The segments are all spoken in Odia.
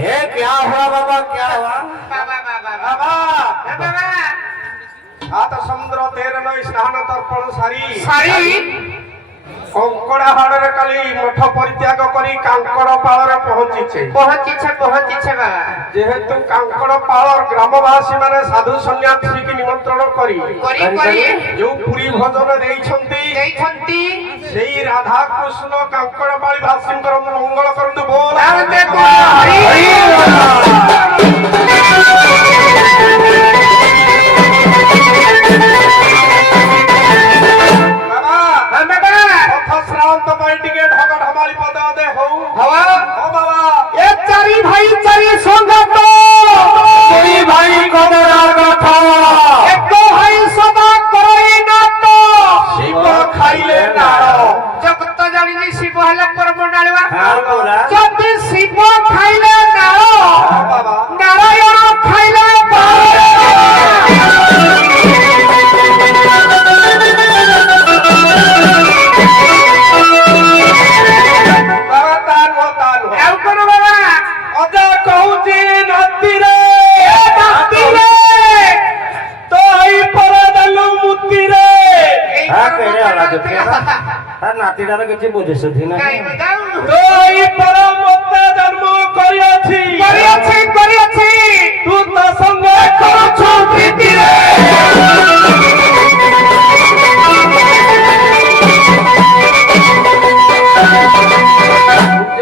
हे क्या हुआ बाबा, क्या हुआ? बाबा सात समुद्र 13 नई स्नान तर्पण सारी कंकड़ा हाड़े काली मठ परित्याग करी कांकड़ पाଳରେ पहुंचीछे बाबा जेहेतु कांकड़ पाଳ ग्रामवासी माने साधु सन्यासी की निमंत्रण करी जो पुरी भोजन देइछंती सेई राधा कृष्ण कांकड़ पाळी वासींकर मंगल करंतु बोल नातीटार किसी बुझे ना तो ई परम जन्म करियाछि तू तो संगे करछु प्रीति रे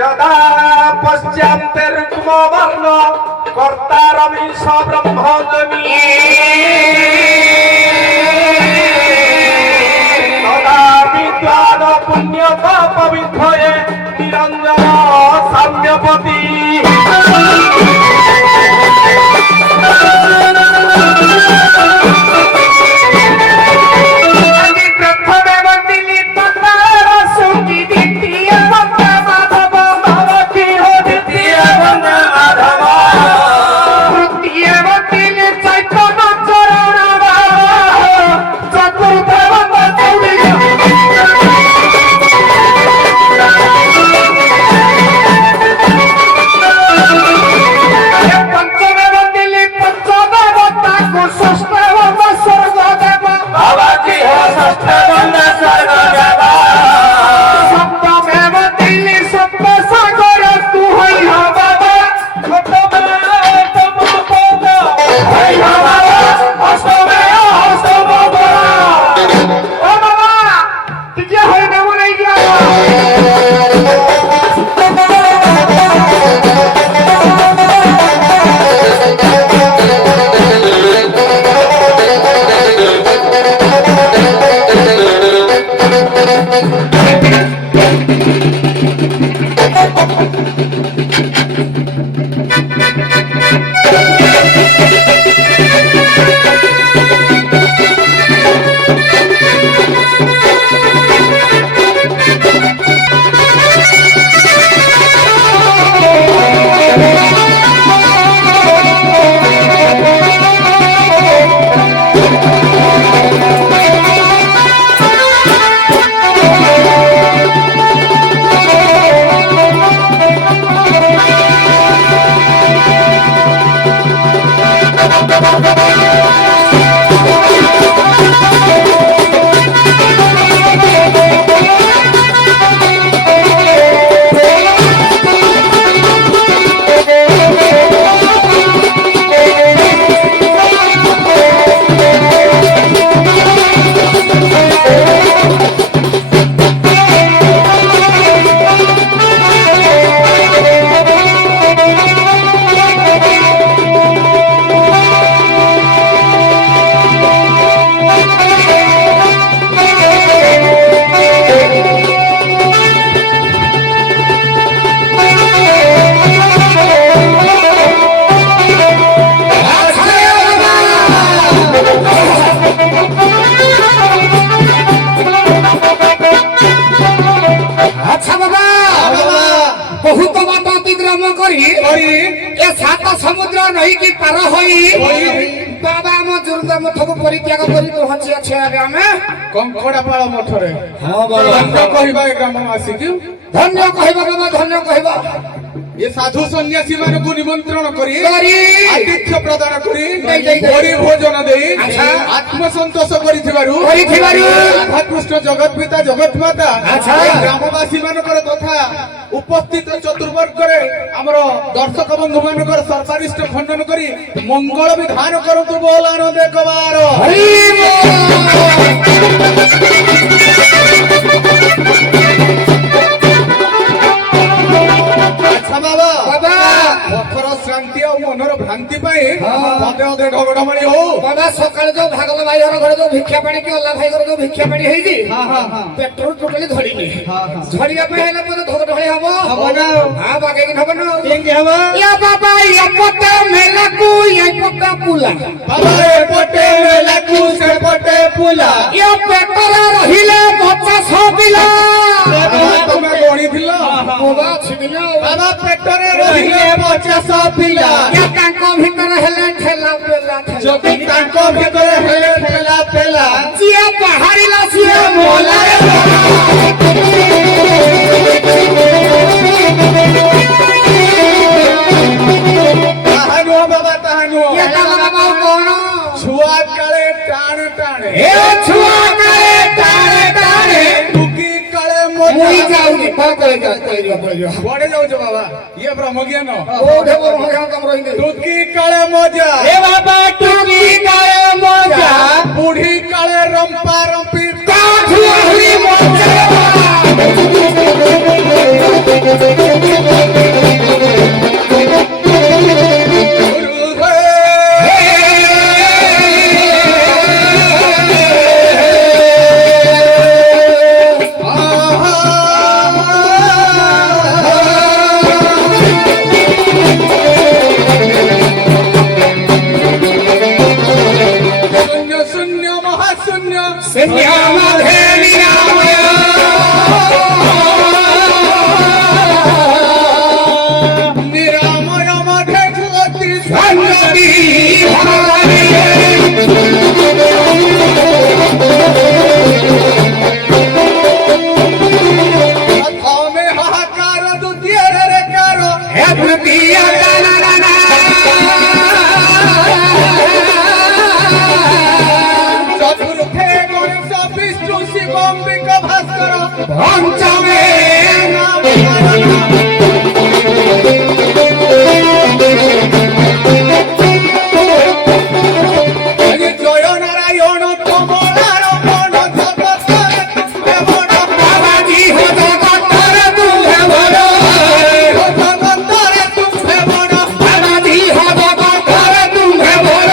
यदा पश्चान्ते रुक्म वर्ण कर्ता रमीश ब्रह्म जमी पुण्य पाप विधये निरंजन साम्यपति ए सात समुद्र नहीं कि पार होई बाबा हम दुर्ग मठको परित्याग करी पहुंची अछि आगे हमें कंकड़ापाଳ मठरे हां बाबा धन्य कहबा ग्रामवासी की धन्य कहबा बाबा धन्य कहबा ଏ ସାଧୁ ସନ୍ନ୍ୟାସୀ ମାନଙ୍କୁ ନିମନ୍ତ୍ରଣ କରି କରି ଆତିଥ୍ୟ ପ୍ରଦାନ କରି ଦେଇ। ଭୋରି ଭୋଜନ ଦେଇ ଆଚ୍ଛା। ଆତ୍ମସନ୍ତୋଷ କରିଥିବାରୁ ରାଧାକୃଷ୍ଣ ଜଗତ ପିତା ଜଗତ ମାତା ଆଚ୍ଛା। ଗ୍ରାମବାସୀ ମାନଙ୍କର ତଥା ଉପସ୍ଥିତ ଚତୁର୍ବର୍ଗରେ ଆମର ଦର୍ଶକ ବନ୍ଧୁ ମାନଙ୍କର ସର୍ବାରିଷ୍ଟ ଖଣ୍ଡନ କରି ମଙ୍ଗଳ ବିଧାନ କରନ୍ତୁ ବୋଲ ଆନନ୍ଦ କବାର। ଆଚ୍ଛା ବାବା ପଥର ଶ୍ରାନ୍ତି ଆଉ ମନର ଭ୍ରାନ୍ତି ପାଇଁ ଅଧେ ଅଧେ ଢଗଢମାଳି ହଉ। ବାବା ସକାଳେ ଯୋଉ ଭାଗଲ ଭାଇ ଘର ଯୋଉ ଭିକ୍ଷା ପାଣି କି ଅଲ୍ଲା ଭାଇ ଘର ଯୋଉ ଭିକ୍ଷା ପାଣି ହେଇଛି ପେଟ୍ରୋଲ ଟୋଟାଲି ଧରିନି ଧରିବା ପାଇଁ ହେଲେ ମୋତେ ଧୋକ ଢଳି ହବ ନା। ହଁ ବାଗେଇକି ହବ ନା କେମିତି ହବ ୟା ବାବା ଏପଟେ ମେଲାକୁ ଏପଟେ ପୁଲା ବାବା ଏପଟେ ମେଲାକୁ ସେପଟେ ପୁଲା ଏ ପେଟରେ ରହିଲେ 50 ପିଲା ତମେ ଗଣିଥିଲ ବାବା ଛିଡ଼ିଲା ବାବା ପେଟରେ ରହିଲେ 50 ପିଲା ତାଙ୍କ ଭିତରେ ହେଲେ ଠେଲା ପେଲା ଯଦି ତାଙ୍କ ଭିତରେ ହେଲେ ଠେଲା ପେଲା ଯିଏ ବାହାରିଲା ସିଏ ମୋଲାରେ ତାହା ନୁହଁ ବାବା ତାହା ନୁହଁ ଏ ତାଙ୍କ ବାବା କଣ ଛୁଆ କାଳେ ଟାଣେ ଟାଣେ ଏ ଛୁଆ କାଳେ ଟାଣେ ଟାଣେ ଟୁକି କାଳେ ମୁଇ ମଜା ଯାଉନି କୁଆଡେ କୁଆଡେ ଯାଉଛ ବାବା ଇଏ ବ୍ରହ୍ମଜ୍ଞାନ ରହିଲେ ଟୁକି କାଳେ ମଜା ଏ ବାବା ଟୁକି କାଳେ ମଜା ବୁଢୀ କାଳେ ରମ୍ପା ରମ୍ପି କାଠୁ ଆହୁରି ମଜା शून्य शून्य महाशून्य संध्यामध्ये निरामय निरामय मध्ये ज्योती संगती भवानी प्रथमे हाहाकार द्वितीय रे कारो हे तृतीय गणना चतुर्थे गणेश विष्णु शिव अंबिका भास्कर पंचमे जय नारायण कमलार मन जगतरे तुमे बड़ बाबाजी हो जगतर तुहे बड़ जगतरे तुमे बड़ बाबाजी हो जगतर तुहे बड़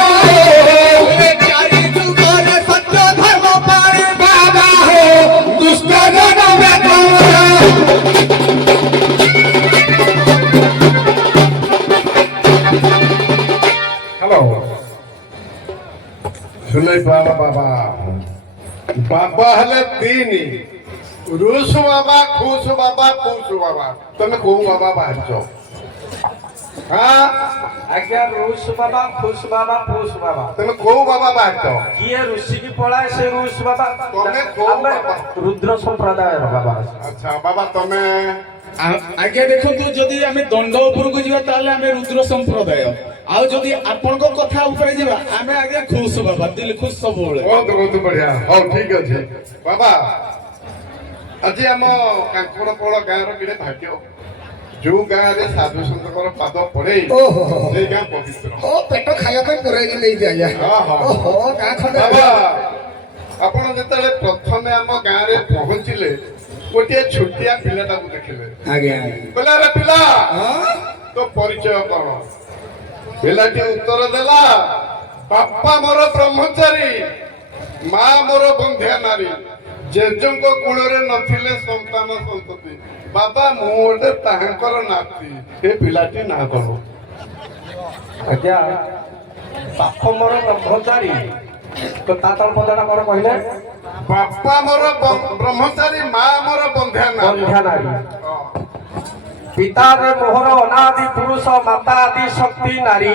चारि जुगरे सत्य धर्म पारे बाबा हो दुष्ट जन হ্যালো শুনে বাবা বাবা বাবা হলে তিনি রুশ বাবা খুশ বাবা কুশ বাবা তুমি কোউ বাবা বাহারছ হ্যাঁ ଆଜ୍ଞା ରୁଷ ବାବା ଖୁସ ବାବା ଫୁସ ବାବା তুমি কোউ বাবা বাহারছ କିଏ ଋଷିକି ପଳାଏ ସେ ରୁଷ ବାବା ତମେ କୋଉ ଆମେ ବାବା? ରୁଦ୍ର ସମ୍ପ୍ରଦାୟର ବାବା আচ্ছা বাবা তুমি ଆଜ୍ଞା ଦେଖନ୍ତୁ ଯଦି ଆମେ ଦଣ୍ଡ ଉପରକୁ ଯିବା ତାହେଲେ ଆମେ ରୁଦ୍ର ସମ୍ପ୍ରଦାୟ ଆଉ ଯଦି ଆପଣଙ୍କ କଥା ଉପରେ ଯିବା ଆମେ ଆଜ୍ଞା ଖୁସ ବାବା ଦିଲ ଖୁସ ସବୁବେଳେ ବହୁତ ବଢିଆ ହଉ ଠିକ ଅଛି ବାବା ଆଜି ଆମ କାଙ୍କଡପୋଳ ଗାଁର କିଟେ ଭାଗ୍ୟ ଯୋଉ ଗାଁରେ ସାଧୁ ସନ୍ତଙ୍କର ପାଦ ପଡେ ଓହୋ। ସେଇ ଗାଁ ପବିତ୍ର ଓ ପେଟ ଖାଇବା ପାଇଁ ପୁରେଇକି ନେଇଛି ଆଜ୍ଞା ହଁ, ହଁ। ଓହୋ ଗାଁ ଖଣ୍ଡେ ବାବା ଆପଣ ଯେତେବେଳେ ପ୍ରଥମେ ଆମ ଗାଁରେ ପହଞ୍ଚିଲେ ଗୋଟିଏ ଛୋଟିଆ ପିଲାଟାକୁ ଦେଖିଲେ ଆଜ୍ଞା କହିଲେ ଆରେ ପିଲା ତୋ ପରିଚୟ କଣ ପିଲାଟି ଉତ୍ତର ଦେଲା ବାପା ମୋର ବ୍ରହ୍ମଚାରୀ ମା ମୋର ବନ୍ଧ୍ୟା ନାରୀ ଜେଜେଙ୍କ କୂଳରେ ନଥିଲେ ସନ୍ତାନ ସନ୍ତତି ବାବା ମୁଁ ଗୋଟେ ତାହାଙ୍କର ନାତି ଏ ପିଲାଟି ନା କଣ ଆଜ୍ଞା ବାପ ମୋର ବ୍ରହ୍ମଚାରୀ ତ ତା ତଳ ପଦଟା କଣ କହିଲେ ବାପା ମୋର ବ୍ରହ୍ମଚାରୀ ମା ମୋର ବନ୍ଧ୍ୟା ନାରୀ ବନ୍ଧ୍ୟା ନାରୀ ହଁ। ପିତାରେ ମୋହର ଅନାଦି ପୁରୁଷ ମାତା ଆଦି ଶକ୍ତି ନାରୀ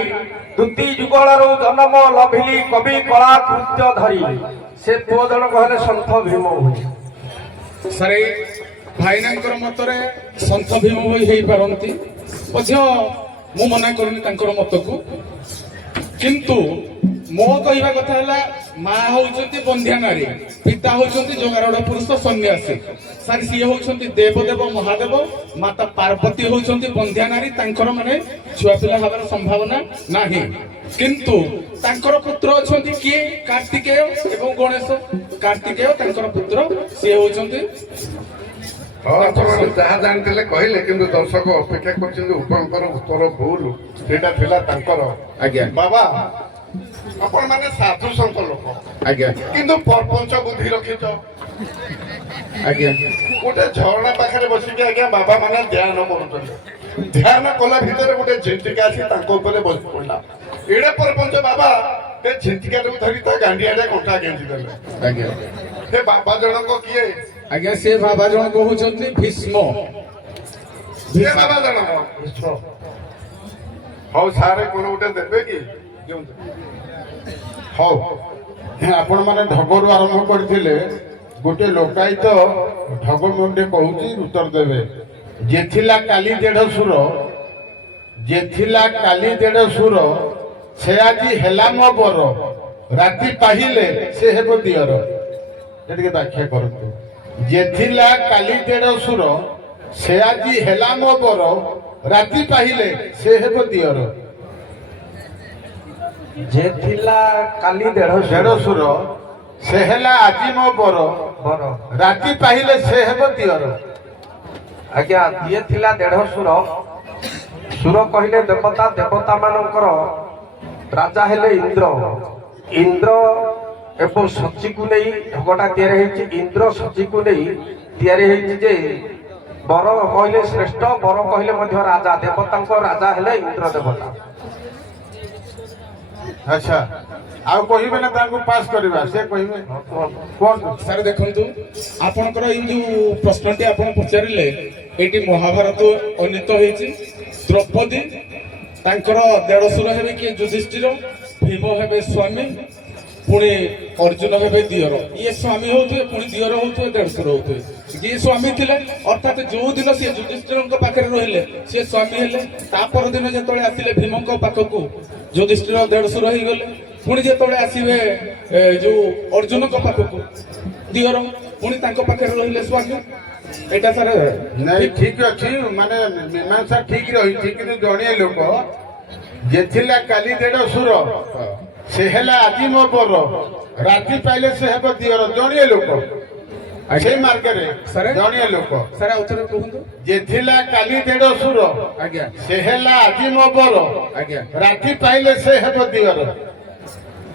ଦୁତି ଯୁଗଳରୁ ଜନ୍ମ ଲଭିଲି କବି କଳା କୃତ୍ୟ ଧରି ସେ ପୁଅ ଜଣକ ହେଲେ ସନ୍ଥ ଭୀମ ଭୋଇ ସାରେ ଭାଇନାଙ୍କର ମତରେ ସନ୍ଥ ଭୀମ ଭୋଇ ହେଇପାରନ୍ତି ମଧ୍ୟ ମୁଁ ମନା କରୁନି ତାଙ୍କର ମତକୁ, କିନ୍ତୁ ମୋ କହିବା କଥା ହେଲା ମା ହଉଛନ୍ତି ବନ୍ଧ୍ୟା ନାରୀ, ପିତା ହଉଛନ୍ତି ଯୋଗାରୂଢ ପୁରୁଷ ସନ୍ନ୍ୟାସୀ। ସାର୍ ସିଏ ହଉଛନ୍ତି ଦେବଦେବ ମହାଦେବ, ମାତା ପାର୍ବତୀ ହଉଛନ୍ତି ବନ୍ଧ୍ୟା ନାରୀ, ତାଙ୍କର ମାନେ ଛୁଆ ପିଲା ହେବାର ସମ୍ଭାବନା ନାହିଁ। କିନ୍ତୁ ତାଙ୍କର ପୁତ୍ର ଅଛନ୍ତି କିଏ? କାର୍ତ୍ତିକେୟ ଏବଂ ଗଣେଶ। କାର୍ତ୍ତିକେୟ ତାଙ୍କର ପୁତ୍ର, ସିଏ ହଉଛନ୍ତି ଆପଣ ଯାହା ଜାଣିଥିଲେ କହିଲେ, କିନ୍ତୁ ଦର୍ଶକ ଅପେକ୍ଷା କରିଛନ୍ତି ଉପଙ୍କର ଉତ୍ତର ଭୁଲ, ସେଇଟା ଥିଲା ତାଙ୍କର। ଆଜ୍ଞା ବାବା ଆପଣ ମାନେ ସାଧୁ ସନ୍ଥ ଲୋକ, ଆଜ୍ଞା କିନ୍ତୁ ପ୍ରପଞ୍ଚ ବୁଦ୍ଧି ରଖିଛ। ଆଜ୍ଞା ଗୋଟେ ଝରଣା ପାଖରେ ବସିକି ଆଜ୍ଞା ବାବା ମାନେ ଧ୍ୟାନ କରୁଛନ୍ତି। ଧ୍ୟାନ କଲା ଭିତରେ ଗୋଟେ ଝିଣ୍ଟିକା ଆସି ତାଙ୍କ ଉପରେ ବସି ପଡିଲା। ଏଡେ ପ୍ରପଞ୍ଚ ବାବା ଏ ଝିଣ୍ଟିକାଟାକୁ ଧରି ତା ଗାଣ୍ଡିଆରେ କଣ୍ଟା ଗେଞ୍ଜି ଦେଲେ। ଆଜ୍ଞା ସେ ବାବା ଜଣକ କିଏ? ଆଜ୍ଞା ସେ ବାବା ଜଣକ ହଉଛନ୍ତି ଭୀଷ୍ମ। ସେ ବାବା ଜଣକ ହଉ ସାରେ କଣ ଗୋଟେ ଦେବେ କି? ହଉ ଆପଣ ମାନେ ଢଗରୁ ଆରମ୍ଭ କରିଥିଲେ, ଗୋଟେ ଲୋକାୟତ ଢଗ ମୁଣ୍ଡେ କହୁଛି ଉତ୍ତର ଦେବେ। ଯେଥିଲା କାଲି ଦେଢ ସୁର, ଯେଥିଲା କାଲି ଦେଢ ସୁର, ସେ ଆଜି ହେଲା ମୋ ବର, ରାତି ପାହିଲେ ସେ ହେବ ଦିଅର। ଟିକେ ବ୍ୟାଖ୍ୟା କରନ୍ତୁ। ଯେଥିଲା କାଲି ଦେଢ ସୁର, ସେ ଆଜି ହେଲା ମୋ ବର, ରାତି ପାହିଲେ ସେ ହେବ ଦିଅର। ଯେ ଥିଲା କାଲି ଦେଢ ସୁର, ସେ ହେଲା ଆଜି ମୋ ବର, ବର। ରାତି ପାହିଲେ ସେ ହେବ ଦିଅର। ଆଜ୍ଞା ଯିଏ ଥିଲା ଦେଢ ସୁର, ସୁର କହିଲେ ଦେବତା, ଦେବତା ମାନଙ୍କର ରାଜା ହେଲେ ଇନ୍ଦ୍ର। ଇନ୍ଦ୍ର ଏବଂ ସଚିକୁ ନେଇ ଢଗଟା ତିଆରି ହେଇଛି। ଇନ୍ଦ୍ର ସଚିକୁ ନେଇ ତିଆରି ହେଇଛି ଯେ ବର କହିଲେ ଶ୍ରେଷ୍ଠ, ବର କହିଲେ ମଧ୍ୟ ରାଜା। ଦେବତାଙ୍କ ରାଜା ହେଲେ ଇନ୍ଦ୍ର ଦେବତା। ଆଚ୍ଛା ଆଉ କହିବେ ନା ତାଙ୍କୁ ପାସ୍ କରିବା? ସେ କହିବେ କୁହନ୍ତୁ। ସାର୍ ଦେଖନ୍ତୁ, ଆପଣଙ୍କର ଏଇ ଯୋଉ ପ୍ରଶ୍ନଟି ଆପଣ ପଚାରିଲେ, ଏଇଠି ମହାଭାରତ ଅନିତ ହେଇଛି। ଦ୍ରୌପଦୀ ତାଙ୍କର ଦେଢଶୁର ହେବେ କିଏ? ଯୁଧିଷ୍ଠିର। ଭୀମ ହେବେ ସ୍ୱାମୀ, ପୁଣି ଅର୍ଜୁନ ହେବେ ଦିଅର। ଇଏ ସ୍ୱାମୀ ହଉଥିବେ, ପୁଣି ଦିଅର ହଉଥିବେ, ଦେଢଶୁର ହଉଥିବେ। ଯିଏ ସ୍ୱାମୀ ଥିଲେ, ଅର୍ଥାତ୍ ଯୋଉ ଦିନ ସିଏ ଯୁଧିଷ୍ଠିରଙ୍କ ପାଖରେ ରହିଲେ ସିଏ ସ୍ୱାମୀ ହେଲେ। ତା ପରଦିନ ଯେତେବେଳେ ଆସିଲେ ଭୀମଙ୍କ ପାଖକୁ, ଯୁଧିଷ୍ଠିର ଦେଢଶୁର ହେଇଗଲେ। ପୁଣି ଯେତେବେଳେ ଆସିବେ ଯୋଉ ଅର୍ଜୁନଙ୍କ ପାଖକୁ, ଦିଅର। ପୁଣି ତାଙ୍କ ପାଖରେ ରହିଲେ ସ୍ୱାମୀ। ଏଇଟା ସାର୍ ନାଇଁ ଠିକ ଅଛି, ମାନେ ମୀମାଂସା ଠିକ ରହିଛି, କିନ୍ତୁ ଜଣିଏ ଲୋକ ଯେଥିଲା କାଲି ଦେଢ ସୁର, ସେ ହେଲା ଆଜି ମୋ ବର, ରାତି ପାଇଲେ ସେ ହେବ ଦିଅର। ଜଣିଏ ଲୋକ ସେଇ ମାର୍ଗରେ ଜଣିଏ ଲୋକ। ସାର୍ ଆଉ ଥରେ କୁହନ୍ତୁ। ଯେଥିଲା କାଲି ଦେଢ ସୁର, ଆଜ୍ଞା ସେ ହେଲା ଆଜି ମୋ ବର, ଆଜ୍ଞା ରାତି ପାଇଲେ ସେ ହେବ ଦିଅର।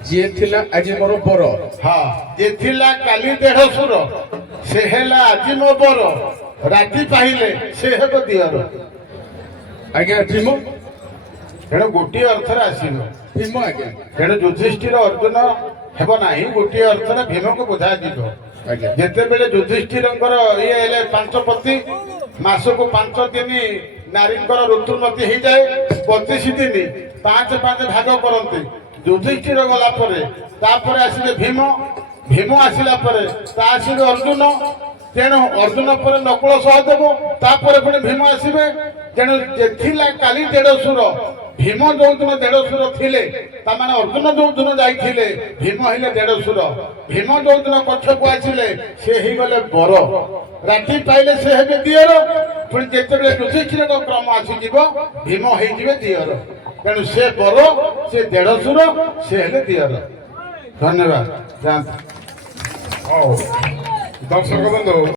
ଯିଏ ଥିଲା ଆଜି ମୋର ବର। ହଁ, ଯେଥିଲା କାଲି ଦେଢ ସୁର, ସେ ହେଲା ଆଜି ମୋ ବର, ରାତି ପାଇଲେ ସେ ହେବ ଦିଅର। ଆଜ୍ଞା ଭୀମ। ତେଣୁ ଗୋଟିଏ ଅର୍ଥରେ ଆସିବ। ଭୀମ ଆଜ୍ଞା। ତେଣୁ ଯୁଧିଷ୍ଠିର ଅର୍ଜୁନ ହେବ ନାହିଁ, ଗୋଟିଏ ଅର୍ଥରେ ଭୀମକୁ ବୁଝାଯିବ। ଆଜ୍ଞା ଯେତେବେଳେ ଯୁଧିଷ୍ଠିରଙ୍କର ଇଏ ହେଲେ ପାଞ୍ଚପତି, ମାସକୁ 5 ଦିନ ନାରୀଙ୍କର ଋତୁମତି ହେଇଯାଏ, 25 ଦିନ 5 ଭାଗ କରନ୍ତି। ଯୁଧିଷ୍ଠିର ଗଲା ପରେ ତାପରେ ଆସିଲେ ଭୀମ, ଭୀମ ଆସିଲା ପରେ ତା ଆସିବେ ଅର୍ଜୁନ। ତେଣୁ ଅର୍ଜୁନ ପରେ ନକୁଳ ସହଦେବ, ତାପରେ ପୁଣି ଭୀମ ଆସିବେ। ତେଣୁ ଯେଥିଲା କାଲି ଦେଢ ସୁର, ଭୀମ ଯୋଉଦିନ ଦେଢ ସୁର ଥିଲେ, ତାମାନେ ଅର୍ଜୁନ ଯୋଉଦିନ ଯାଇଥିଲେ ଭୀମ ହେଲେ ଦେଢ ସୁର। ଭୀମ ଯୋଉଦିନ ପଛକୁ ଆସିଲେ ସେ ହେଇଗଲେ ବର, ରାତି ପାଇଲେ ସେ ହେବେ ଦିଅର। ପୁଣି ଯେତେବେଳେ ଯୁଧିଷ୍ଠିରଙ୍କ କ୍ରମ ଆସିଯିବ, ଭୀମ ହେଇଯିବେ ଦିଅର। ତେଣୁ ସେ ବର, ସେ ଦେଢ ସୁର, ସେ ହେଲେ ଦିଅର। ଧନ୍ୟବାଦ, ଯାଆନ୍ତୁ। ହଉ ଦର୍ଶକ ବନ୍ଧୁ।